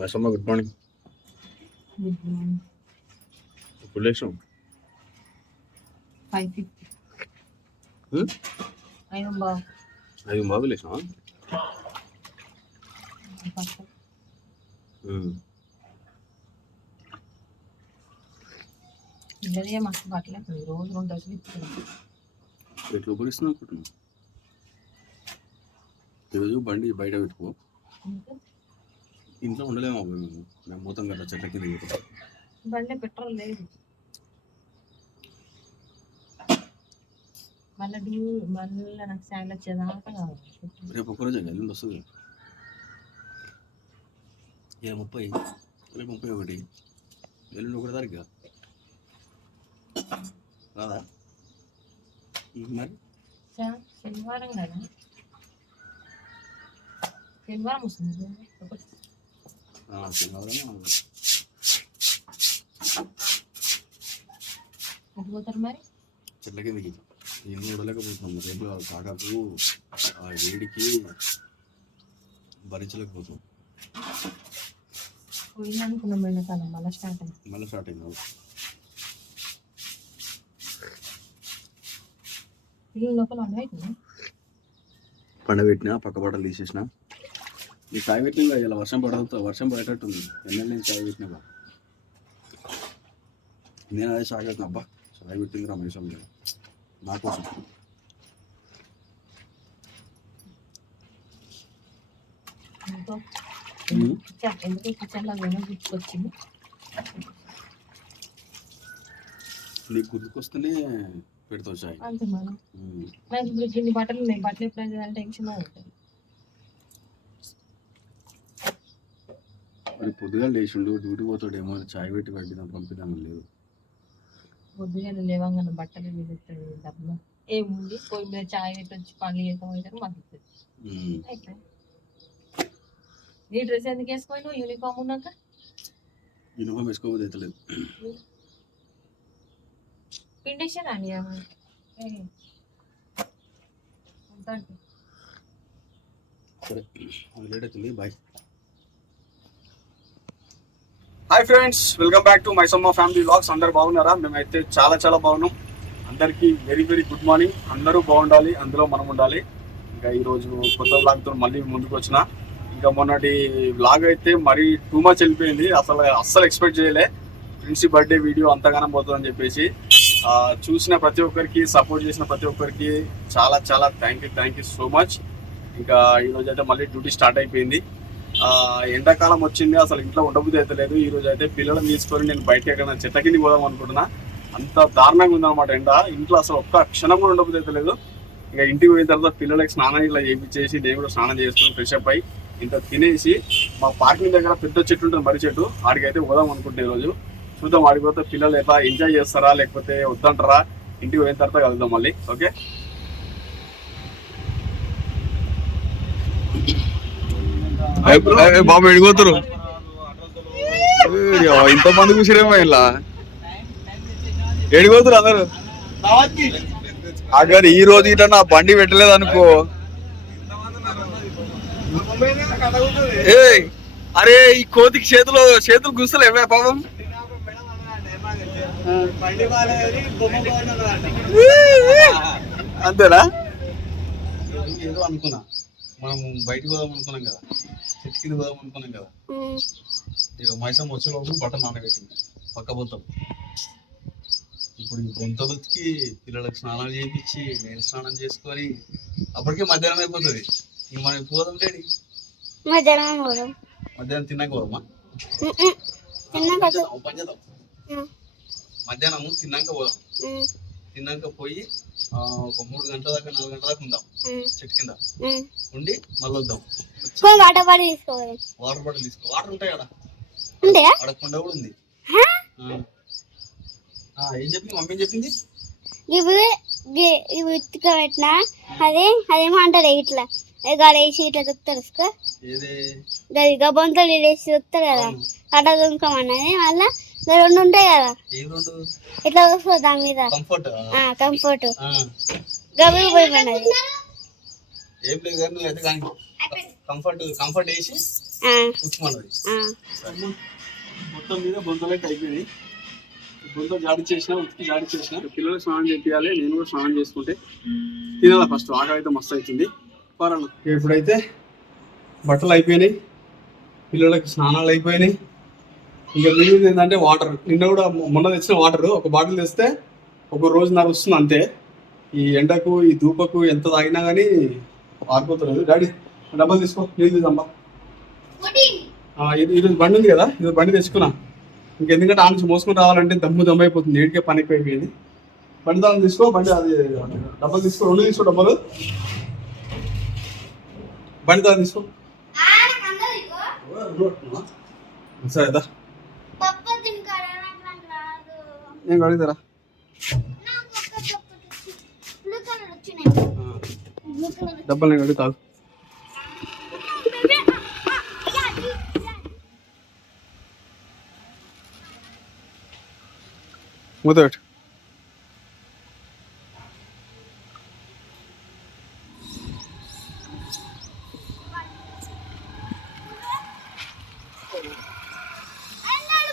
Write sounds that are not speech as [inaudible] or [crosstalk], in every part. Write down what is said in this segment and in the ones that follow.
Maisamma good morning ఎప్పుడు లేచాం five fifty ఐదు బాబు లేచావా రోజు రెండు రోజులు ఇస్తుంది ఎట్లా అనుకుంటున్నావు ఈరోజు బండి బయట పెట్టుకో ఇంట్లో ఉండలేము అబ్బాయి మేము మేము మూతం కదా చెట్ల కింద దిగుతాం బండి పెట్రోల్ లేదు మళ్ళీ డ్యూ మళ్ళీ నాకు శాలరీ వచ్చేదాకా కావాలి రేపు ఒక్కరోజు ఎల్లుండి వస్తుంది ఇక ముప్పై రేపు ముప్పై ఒకటి ఎల్లుండి ఒకటి తారీఖు రాదా ఉమ్, మరి శ- శనివారం కదా శనివారం వస్తుంది ఒకటి ఆ, శనివారం ఎటు పోతారు మరి చెట్ల కిందకి ఇల్లు ఉండలేకపోతున్నాం రేపు కాకాకు ఆ వేడికి భరించలేకపోతాం పోయింది అనుకున్నాం ఎండాకాలం మళ్ళీ స్టార్ట్ అయింది మళ్ళీ స్టార్ట్ అయింది లోపల వండి అవుతుంది పండబెట్టినా పక్క బట్టలు తీసేసిన ఈ చాయ్ పెట్టిన ఇలా వర్షం పడదు వర్షం పడేటట్టుంది. ఎన్నెల నేను చాయ్ పెట్టినా నేను అదే షాక్ అవుతున్నా అబ్బా చాయ్ పెట్టింది రా మనిషం లేదు నా కోసం. నీకు గుర్తుకొస్తేనే పెడతావు అంతే మనం ఇప్పుడు ఇన్ని బట్టలు ఉన్నాయి బట్టలు ఎప్పుడు అంటే టెన్షన్ ఉంటుంది మరి పొద్దుగా లేచిండు డ్యూటీ పోతాడేమో చాయ్ పెట్టి పెట్టినా పంపిద్దామని లేదు. పొద్దుగా లేవంగానే బట్టలు వీలుతాయి డబ్బు ఏముంది? పొయ్యి మీద చాయ్ పెట్టి వచ్చి పనులు చేస్తాం అయితే మాకు ఇస్తుంది నీ డ్రెస్ ఎందుకు వేసుకోవాలి యూనిఫామ్ ఉన్నాక? యూనిఫామ్ వేసుకోబోదు అయితే లేదు ఉంటా అంటే. సరే అది లేట్ అవుతుంది bye. Hi friends welcome back to Maisamma family vlogs అందరు బాగున్నారా? మేమైతే చాలా చాలా బాగున్నాం. అందరికీ వెరీ వెరీ గుడ్ మార్నింగ్ అందరూ బాగుండాలి. అందులో మనం ఉండాలి. ఇంకా ఈరోజు కొత్త వ్లాగ్తో మళ్ళీ ముందుకు వచ్చిన. ఇంకా మొన్నటి వ్లాగ్ అయితే మరీ టూ మచ్ వెళ్ళిపోయింది. అసలు అస్సలు ఎక్స్పెక్ట్ చేయలే. ఫ్రెండ్స్ బర్త్డే వీడియో అంతగానం పోతుందని చెప్పేసి చూసిన ప్రతి ఒక్కరికి సపోర్ట్ చేసిన ప్రతి ఒక్కరికి చాలా చాలా thank you thank you so much ఇంకా ఈరోజు అయితే మళ్ళీ డ్యూటీ స్టార్ట్ అయిపోయింది. ఎండాకాలం వచ్చింది అసలు ఇంట్లో ఉండబుద్ధి అయితే లేదు. ఈ రోజు అయితే పిల్లలను తీసుకొని నేను బయటకి ఎక్కడ చెట్ల కింద పోదాం అనుకుంటున్నా. అంత దారుణంగా ఉందన్నమాట ఎండ. ఇంట్లో అసలు ఒక్క క్షణం కూడా ఉండబుద్ధి అయితే లేదు. ఇంకా ఇంటికి పోయిన తర్వాత పిల్లలకి స్నానం ఇలా చేయించేసి నేను కూడా స్నానం చేసుకుని ఫ్రెష్ అప్ అయ్యి ఇంత తినేసి మా పార్కింగ్ దగ్గర పెద్ద చెట్టు ఉంటుంది మర్రి చెట్టు. ఆడికి అయితే పోదాం అనుకుంటున్నా ఈరోజు చూద్దాం ఆడికి పోతే పిల్లలు ఎట్లా ఎంజాయ్ చేస్తారా లేకపోతే వద్దంటారా? ఇంటికి పోయిన తర్వాత కలుద్దాం మళ్ళీ. ఓకే? బాబు ఎడిపోతారు ఇంత మంది కూర్చురేమో ఇలా. ఎడిపోతారు అందరు. అక్కడ ఈ రోజు ఇట్లా నా బండి పెట్టలేదు అనుకో. ఏ అరే ఈ కోతికి చేతిలో చేతులు గుస్తలేవే పాపం. అంతేనా? ఏదో అనుకున్నా. మనం బయటకు పోదాం అనుకున్నాం కదా. కింద పోదాం అనుకున్నాం కదా ఇక మైసం వచ్చేలోపు బట్టలు నానబెట్టింది పక్క పోతాం ఇప్పుడు ఈ గొంతులకి పిల్లలకు స్నానాలు చేయించి నేను స్నానం చేసుకొని అప్పటికే మధ్యాహ్నం అయిపోతుంది. ఇంక మనం పోదాం డాడీ? మధ్యాహ్నం పోదాం. మధ్యాహ్నం తిన్నాక పోదామా. మధ్యాహ్నం తిన్నాక పోదాం. తిన్నాక పోయి ఒక మూడు గంటల దాకా నాలుగు గంటల దాకా ఉందాం. చెట్టు కింద. ఉండి మళ్ళీ వద్దాం. వాటర్ బాటిల్ తీసుకోవాలి. వాటర్ బాటిల్ తీసుకో. వాటర్ ఉంటాయి కదా. అక్కడ కుండ ఉంది. ఏం చెప్పింది? మమ్మీ చెప్పింది? ఇవి ఇవి అదే అదేమో అంటారు ఇట్లా. గాడ వేసి ఇట్లా దొక్కుతారు గది గబంతలు వేసి దొక్కుతారు కదా. అట్లా దుంకమన్నది మళ్ళా రెండు ఉంటాయి కదా. ఇట్లా వస్తుంది దాని మీద. కంఫర్ట్ కంఫర్ట్ గబులు పోయి పడినది ఏం లేదు కానీ నువ్వు అయితే కానీ కంఫర్ట్ కంఫర్ట్ వేసి ఆ, కూర్చోమన్నది ఆ. మొత్తం మీద బొందలైతే అయిపోయినాయి. బొంద జాడి చేసిన ఉతికి జాడి చేసిన పిల్లలకు స్నానం చేయాలి నేను కూడా స్నానం చేసుకుంటే తినాలి ఫస్ట్ ఆకలి అయితే మస్తు అవుతుంది. పరాను ఇప్పుడైతే బట్టలు అయిపోయినాయి. పిల్లలకి స్నానాలు అయిపోయినాయి. ఇంకా మిగిలింది ఏంటంటే వాటర్. నిన్న కూడా మొన్న తెచ్చిన వాటర్ ఒక బాటిల్ తెస్తే ఒక రోజున్నర వస్తుంది అంతే. ఈ ఎండకు ఈ ధూపకు ఎంత తాగినా కానీ ఆరిపోతులేదు. డాడీ డబ్బులు తీసుకో. నీళ్ళు తీద్దాంబా ఇది ఇది బండి ఉంది కదా ఇది బండి తెచ్చుకున్నా. ఇంకెందుకంటే ఆ నుంచి మోసుకొని రావాలంటే దమ్ము దమ్ము అయిపోతుంది. ఏడికే పని ఎక్కువైపోయింది బండి దాన్ని తీసుకో బండి అది డబ్బులు తీసుకో. రెండు తీసుకో డబ్బులు. బండి దాన్ని తీసుకో. సరే నేను కడుగుతారా? డబ్బులు నేను కడుగుతాను మూత పెట్టు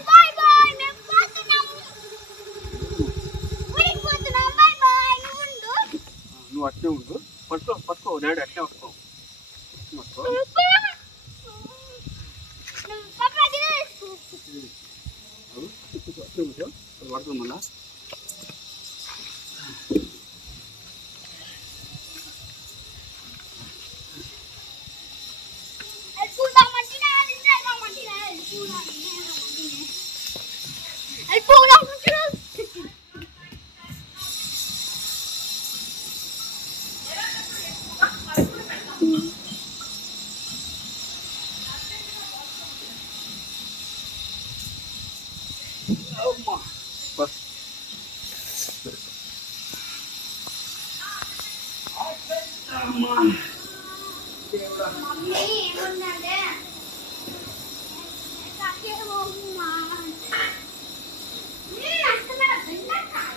బాయ్ బాయ్ మేము పోతున్నాము ఊరికి పోతున్నాం బాయ్ బాయ్ నువ్వు ఉండు నువ్వు అట్నే ఉండు పట్టుకో పట్టుకో డాడీ అట్నే పట్టుకో పట్టుకో పప్పు తినేసుకో అవు, అట్నే కూర్చో అది మమ్మీ ఏముందంటే కాకేమమ్మా అసలు బెండకాయ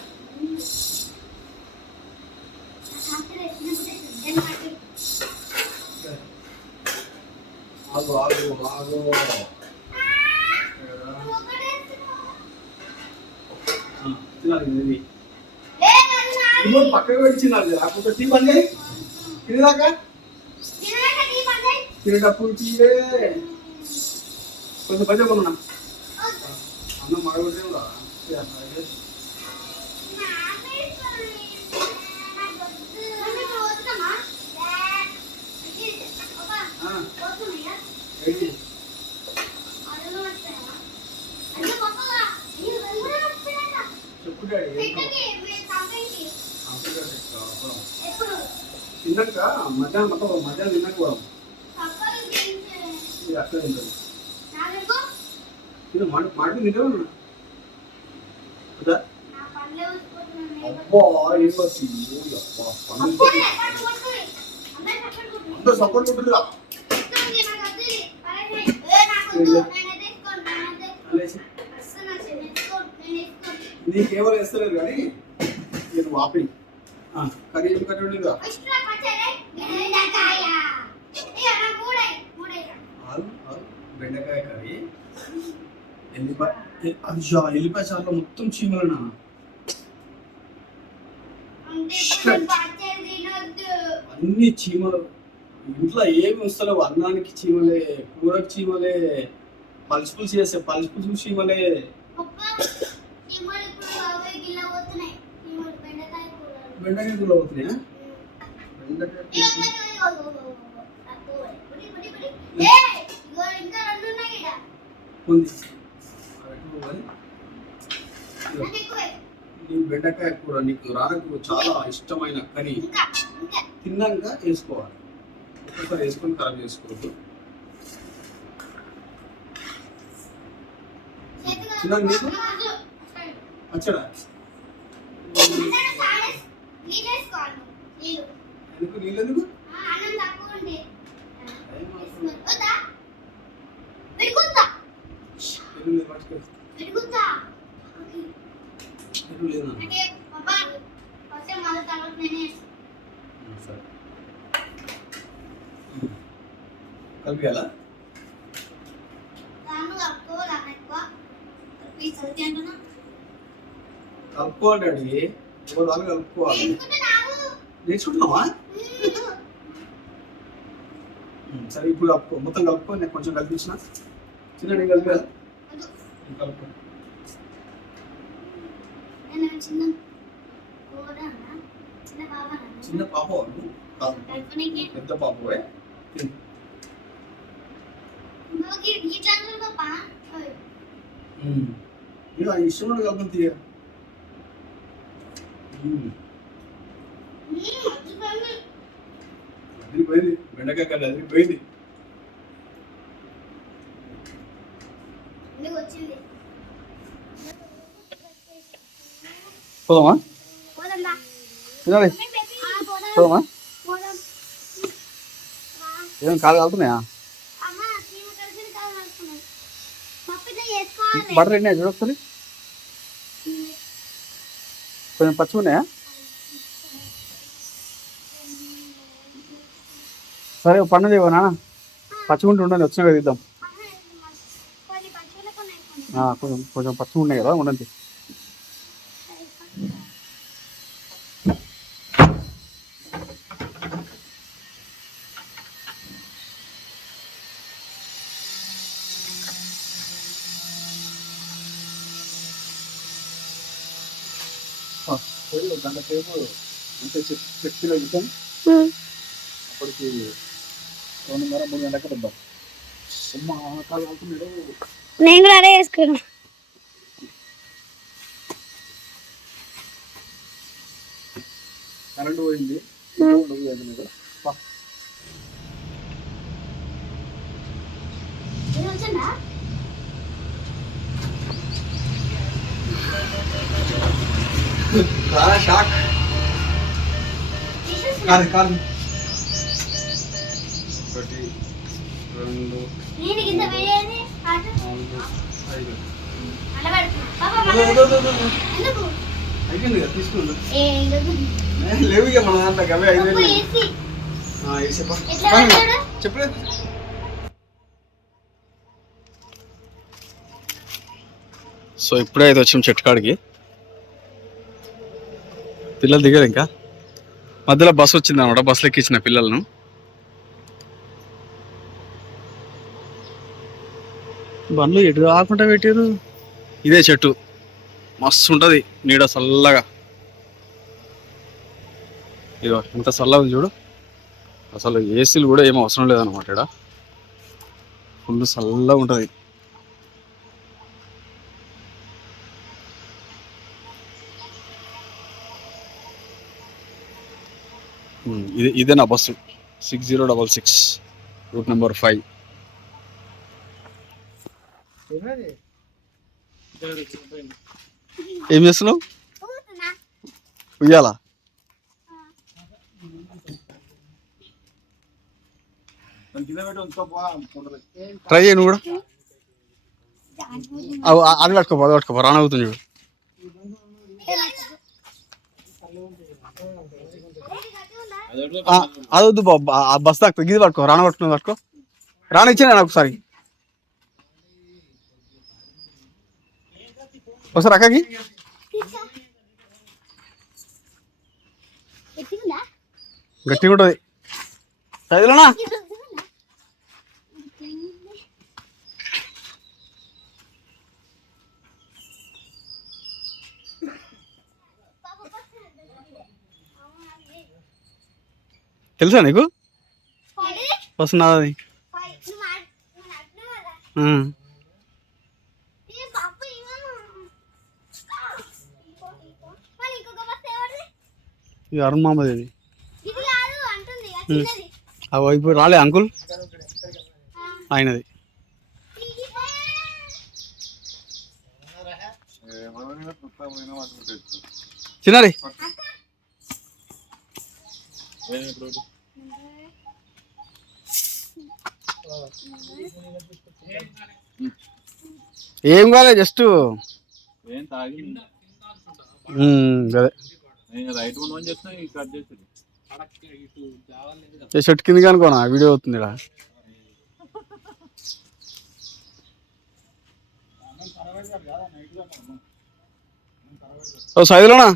ఆగు ఆగు ఆగు ఆ, తినాలి ఇది రిమోట్ పక్కకు పెట్టి తినాలి లేకపోతే టీ బంద్ చేయి తినేదాకా తినేటప్పుడు టీవే కొంచెం పచ్చ కొన్నా అన్నం మడగొట్టే చెప్పు డాడీ ఏం కావాలి? ఆ, పిల్లలు చెప్తా, పోదాం. ఎప్పుడు తిన్నాక మధ్యాహ్నం మొత్తం మధ్యాహ్నం తిన్నాక పక్కన ఇది అట్లా మాట మాట తింటే ఉన్నా కదా అబ్బా ఏం వచ్చింది అబ్బా పట్టు అందరూ సపోర్ట్ తీసుకోను నీకేమో వేస్తలేదు కానీ నేను వాపి. కర్రీ ఏం ఉండేదిగా ఇష్టం పచ్చడే బెండకాయ ఇక నా మూడై మూడై ఆలు ఆలు బెండకాయ కర్రీ. ఎల్లిపాయ అయ్యా ఎల్లిపాయ చారులో మొత్తం చీమలనా? అన్ని చీమలు. ఇంట్లో ఏమి వస్తలేవు. అన్నానికి చీమలే కూరకు చీమలే పలుసుపులు చేసే పలుసుపులు చీమలే. బెండకాయ కూర. అవుతున్నాయా బెండకాయ ఉంది బెండకాయ కూర నీకు రానకు చాలా ఇష్టమైన కర్రీ. తిన్నాక వేసుకోవాలి. ఒక్కసారి వేసుకొని ఖరాబ్ చేసుకోవద్దు చిన్న నీకు? వచ్చాడా ఎందుకు? నీళ్ళు ఎందుకు ఎరువు లేదు పట్టుకో. ఎరువు లేదా సరే. కలిపియాలా? కలుపుకోవాలి డాడీ కలుపుకోవాలి. నేర్చుకుంటున్నావా? సరే ఇప్పుడు కలుపుకో. మొత్తం కలుపుకో. నేను కొంచెం కలిపించిన చిన్న నేను కలిపాలా కలుపుకో. చిన్న? చిన్న పాప పెద్ద పాపవే తిను. ఇంకొకటి ఇట్లా అంటారు పాపా ఓయ్. ఉమ్. ఇక ఆ ఇష్టం కలుపుని తీయ ఉమ్. మ్మ్, అదిరిపోయింది. అదిరిపోయింది బెండకాయ కర్రీ అదిరిపోయింది ఎందుకు వచ్చింది పోదామా. పోదామా? పోదాం. ఏం కాలు కాలుతున్నాయా? కాదు. బటర్ ఎన్ని చూడు ఒకసారి. కొంచెం పచ్చి ఉన్నాయా? సరే పన్ను చేయవనా పచ్చిగుంటూ ఉండండి ఉన్నాయి కొన్ని. ఆ, కొంచెం కొంచెం పచ్చిగా ఉన్నాయి కదా ఉండండి ఆ, పోయి ఒక గంట సేపు అంటే శక్తిలో ఇద్దాం అప్పటికి రెండున్నర మూడు గంటలకు వద్దాం అమ్మ కాలు కాలుతున్నాడు నేను కూడా అదే చేసుకున్నా. కరెంట్ పోయింది. ఉండదు షాక్ కాదు కాదు ఒకటి రెండు ఐదు అయిపోయింది కదా లేవు ఇక మన దాంట్లో అవే ఐదు చెప్పలేదు సో ఇప్పుడే అయితే వచ్చాం చెట్టు కాడికి పిల్లలు దిగారు ఇంకా? మధ్యలో బస్సు వచ్చింది అనమాట బస్సులు ఎక్కించిన పిల్లలను. బండ్లు ఎటు కాకుండా పెట్టారు ఇదే చెట్టు. మస్తు ఉంటుంది నీడ చల్లగా. ఇదిగో ఇంత చల్లగా ఉంది చూడు. అసలు ఏసీలు కూడా ఏం అవసరం లేదన్నమాట ఇక్కడ ఫుల్ చల్లగా ఉంటుంది. ఇది ఇదే నా bus. Six zero double six route number five. ఏం చేస్తున్నావు. ఉయ్యాలా? ట్రై చేయి నువ్వు కూడా. అది పట్టుకోపో అది పట్టుకోపో. రాన్ అవుతుంది చూడు ఆ, అది వద్దు బాబు. ఆ బస్ తాకు ఇది పట్టుకో రాణ పట్టుకుని పట్టుకో. రాణ ఇచ్చిన నాకు ఒకసారి. ఒకసారి అక్కకి? గట్టిగా ఉంటుంది చదివిలోనా తెలుసా నీకు ఏంటిది? బస్సు నాది పై, నువ్వు ఆడు- నువ్వు నడిపినావు కదా. ఉమ్. ఏ తెలుసా నీకు? వస్తున్నదా అది. ఇది అరుణ్ మహమ్మద్ ఇది రాలే అంకుల్. ఆయనది. చిన్నారి ఏం కాలే జస్ట్. అదే. షర్ట్ కింద అనుకోనా? వీడియో అవుతుంది ఓ సైదులోనా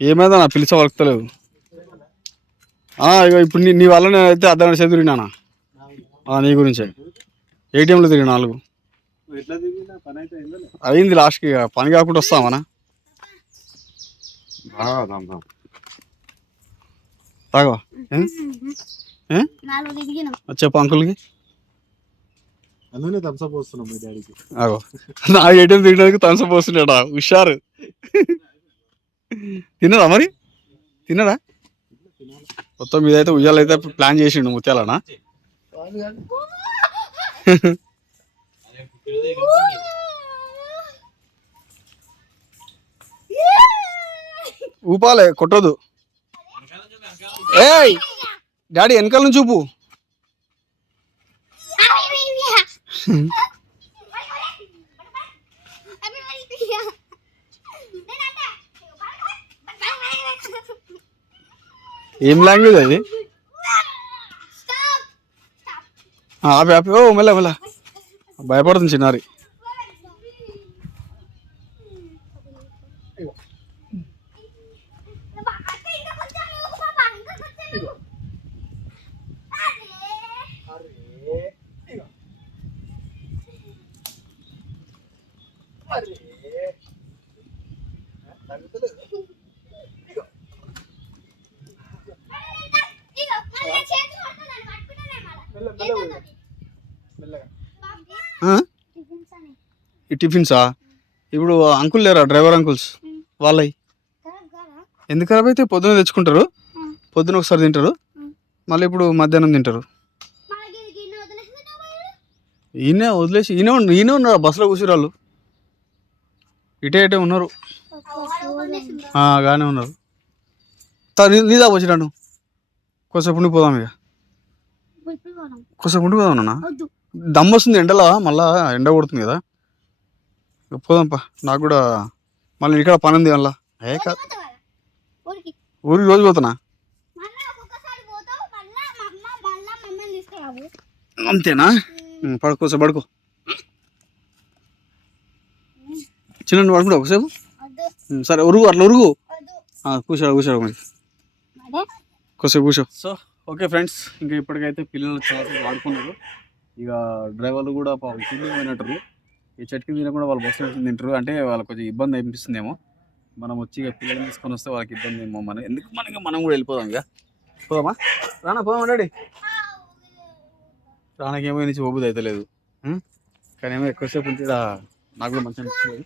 ఏమైందా పిలిచ ఇగో ఇప్పుడు నీ నీ వల్ల నేనైతే అర్ధగంట సేపు తిరిగినానా ఆ, నీ గురించే. ఏటీఎంలో తిరిగి నాలుగు? తిరిగినా? అయిందా లాస్ట్కి ఇక. పని కాకుండా వస్తామనా దిగినాం చెప్పు అంకుల్కి. అందుకనే థమ్స్అప్ వస్తున్నాం మీ డాడీకి అగో నా ఏటీఎం తినడానికి తనస పోస్తున్నాడా హుషారు. తిన్నదా మరి? తిన్నడా మొత్తం మీదైతే ఉయ్యాలైతే ప్లాన్ చేసిండు ముత్యాలనా? ఊపాలే కొట్టదు ఏయ్! డాడీ వెనకాల నుంచి చూపు [laughs] ఏం లాంగ్వేజ్ అది? ఆపి ఆపి. ఓ మెల్ల మెల్ల. భయపడుతుంది చిన్నారి. టిఫిన్సా? ఇప్పుడు అంకుల్ లేరా? Driver uncles? వాళ్ళవి ఎందుకు ఖరాబ్ అయితే పొద్దున తెచ్చుకుంటారు. పొద్దున ఒకసారి తింటారు. మళ్ళీ ఇప్పుడు మధ్యాహ్నం తింటారు. ఈయనే వదిలేసి ఈయనే ఈయనే ఉన్నారు? బస్సులో కూర్చురాళ్ళు ఇటే ఇటే ఉన్నారు. గానే ఉన్నారు. నీ- నీదా వచ్చినాను కొంచెంసేపు ఉండి పోదాం ఇక. కొంచెంసేపు ఉండి పోదాం నాన్న దమ్ వస్తుంది ఎండలా? మళ్ళా ఎండ కొడుతుంది కదా? పోదాంపా. నాకు కూడా మళ్ళీ ఇక్కడ పని ఉంది మళ్ళా. ఏ కాదు ఊరికి రోజు పోతున్నా? అంతేనా? పడుకో సో పడుకో. చిన్న పడుకుంటా ఒకసేపు? సరే ఉరుగు అట్లా ఉరుగు కూర్చోడు కూర్చోడు అదే. కొద్దిసేపు కూర్చో. సో ఓకే ఫ్రెండ్స్ ఇంకా ఇప్పటికైతే పిల్లలు చాలా ఆడుకున్నారు. ఇక డ్రైవర్లు కూడా పాపం తిండి పోయినట్టు ఈ చెట్టుకి తినకుండా వాళ్ళు బస్సు తింటారు. అంటే వాళ్ళకి కొంచెం ఇబ్బంది అనిపిస్తుందేమో. మనం వచ్చి పిల్లల్ని తీసుకొని వస్తే వాళ్ళకి ఇబ్బంది ఏమో మనం ఎందుకు మనకి మనం కూడా వెళ్ళిపోదాం ఇక? పోదామా? రానా పోదామా డాడీ? రానకేమో నుంచి ఓబుది అయితే లేదు. కానీ ఏమో ఎక్కువసేపు ఉంటే నాకు కూడా మంచిగా అనిపిస్తుంది.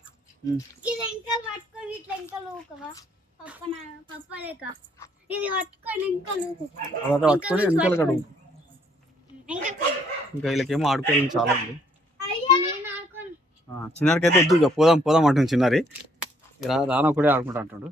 ఇంకా వీళ్ళకేమో ఆడుకోవడం చాలా ఉంది అయ్యా నేను ఆడుకోను ఆ, చిన్నారికైతే వద్దు పోదాం పోదాం అంటుంది చిన్నారి. రా ఆడుకుంటా అంటాడు.